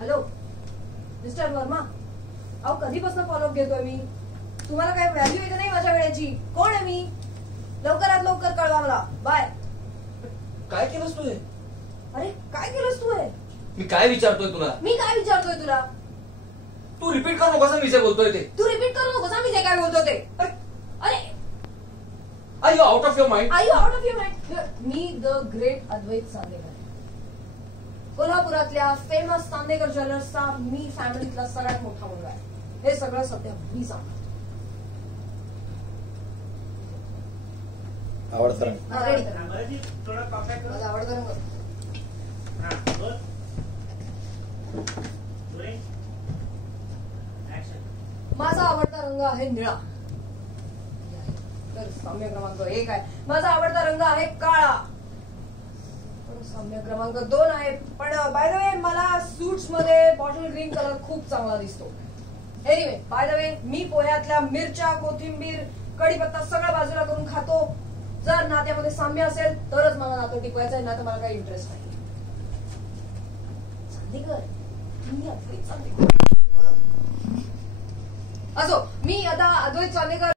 Hello mister Verma, अहो कधीपासून follow up घेतोय मी. तुम्हाला काय व्हॅल्यू आहे का नाही माझ्या वेळेची? कोण आहे मी? लवकरात लवकर कळवा मला. बाय. काय केलंस तू हे? अरे काय केलंस तू हे? मी काय विचारतोय तुला? मी काय विचारतोय तुला? तू रिपीट करू नकोस मी जे बोलतोय ते. तू रिपीट करू नकोस मी जे काय बोलतो ते. अरे are you out of your mind? Are you out of your mind? मी द ग्रेट अद्वैत चांदेकर, कोल्हापुरातल्या फेमस चांदेकर ज्वेलर्सचा मी फॅमिलीतला सगळ्यात मोठा मुलगा आहे. हे सगळं सत्य मी सांगतो. आवडतं रंग. माझा आवडता रंग माझा आवडता रंग आहे निळा. तर साम्य क्रमांक 1 आहे. माझा आवडता रंग आहे काळा. साम्य क्रमांक 2 आहे. पण बाय द वे मला सूट्स मध्ये बॉटल ग्रीन कलर खूप चांगला दिसतो. एनिवे बाय द वे मी पोह्यातल्या मिरच्या, कोथिंबीर, कढीपत्ता सगळं बाजूला करून खातो. जर नात्यामध्ये साम्य असेल तरच मला नातं टिकवायचं आहे, नातं मला काही इंटरेस्ट नाही. चांदेकर मी अद्वैत चांदेकर. असो, मी आता अद्वैत चांदेकर